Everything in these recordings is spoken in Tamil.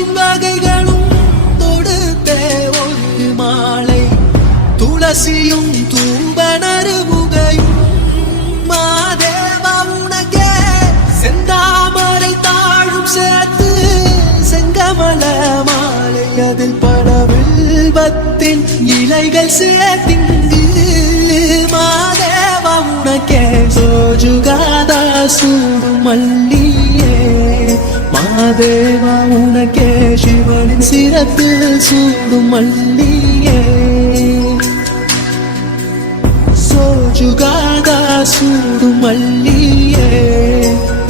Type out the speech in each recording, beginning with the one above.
பூவின் வகைகளும் தொடுத்தே ஒரு மாலை துளசியும் தூபனரு முகையும் மாதேவா உனக்கே செந்தாமரை தாழும் சேர்த்து செங்கமல மாலை அதில் படவில்வத்தின் இலைகள் சேர்த்திங்கு மாதேவா உனக்கே சோஜுகாதா சூடும் மல்லியே மாதேவா உனக்கே சிவனின் சிரத்தில் சூடும் மல்லியே சோஜுகாதா சூடும் மல்லியே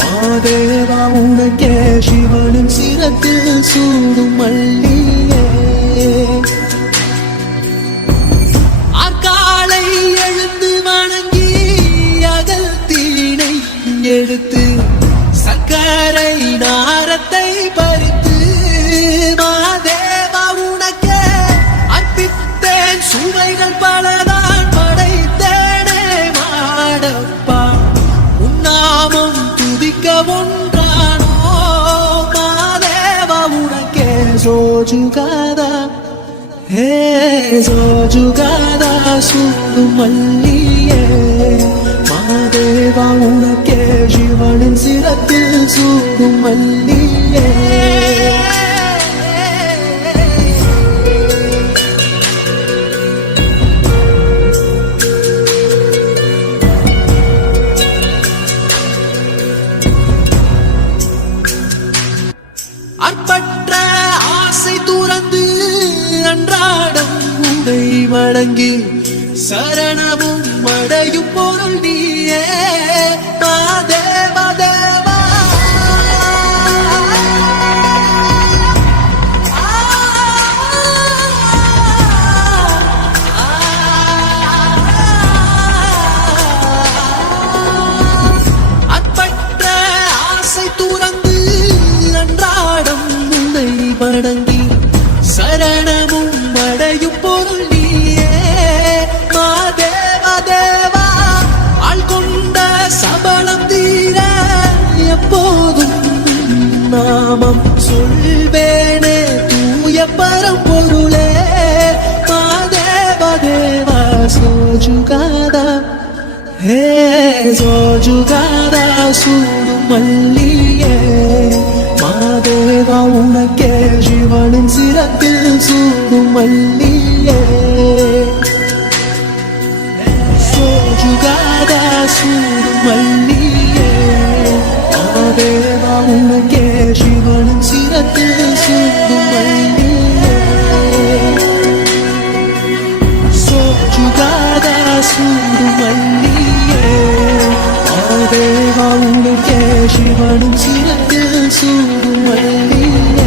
மாதேவா உனக்கே சிவனின் சிரத்தில் சூடும் மல்லியே அக்காலை எழுந்து வணங்கி அகல் தீனை எடுத்து சக்கரை நாரத்தை பறித்து மாதேவா உனக்கே அர்ப்பித்தேன் சுவைகள் பலதான் படைத்தேனே மாடப்பா உன்னாமம் துதிக்க ஒன்றானோ மாதேவா உனக்கே சோஜுகாதா ஹே சோஜுகாதா சூடும் மல்லியே மாதேவா உனக்கே சிவனின் சிரத்தில் சூடும் மல்லியே அற்பற்ற ஆசை துறந்து அன்றாடம் உடை வணங்கி சரணமும் அடையும் பொருள் நீயே மாதேவா தேவா அற்பற்ற ஆசை துறந்து அன்றாடம் உன்னை வணங்கி சரணமும் அடையும் பொருள் நீயே மாதேவா தேவா ஆள் கொண்ட சபலம் தீர எப்போதும் நாமம் சொல்வேனே தூய பரம்பொருளே மாதேவா தேவா சோஜுகாதா ஹே சோஜுகாதா சூடும் மல்லியே மாதேவா உனக்கே சிவனின் சிரத்தில் சூடும் மல்லியே சோஜுகாதா சூடும் மல்லியே மாதேவா உனக்கே சிவனின் சிரத்தில் சூடும் மல்லியே சோஜுகாதா சூடும் மல்லியே மாதேவா உனக்கே சிவனின் சிரத்தில் சூடும் மல்லியே